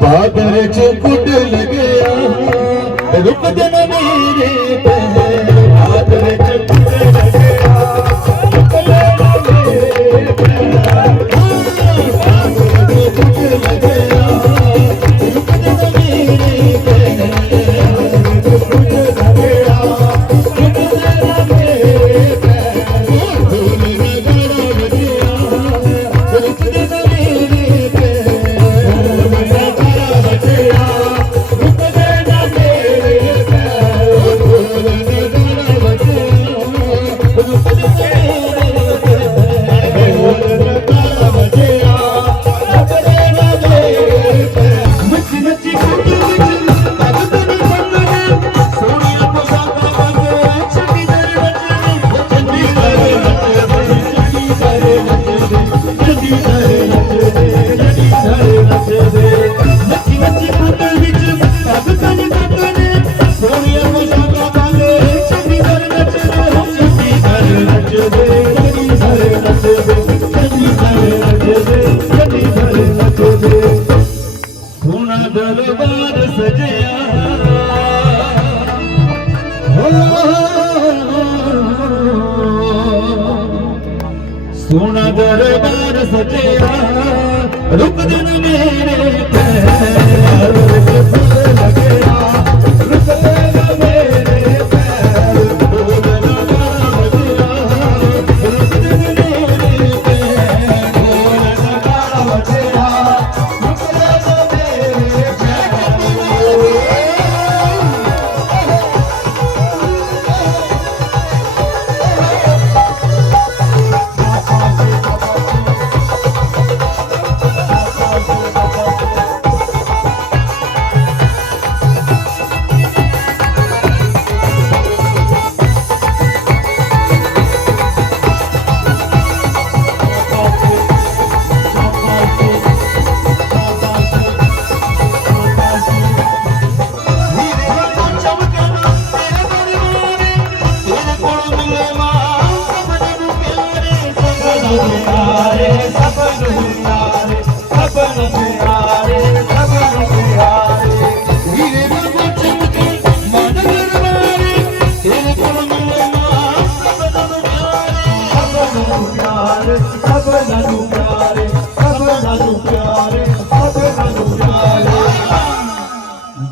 पादर चुकुट लगे रुक देना मेरे पैर पादर चुकुट लगे रुक देना मेरे पैर पादर चुकुट लगे रुक देना मेरे पैर चुकुट लगे रुक देना मेरे पैर ढोल नगाड़ा बजिया रुक देना मेरे दरबार सजया सोना दरबार सजया रुक दिन मेरे पैर लगे रुक देना मेरे पैर ढोल नगाड़ा बजिया रुक दिन मेरे पैर ढोल नगाड़ा बजिया रुक देना मेरे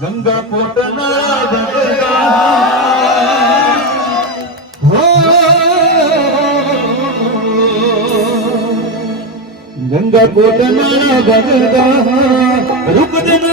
गंगा पोटना गंगा कोटना गंगा रुक दिन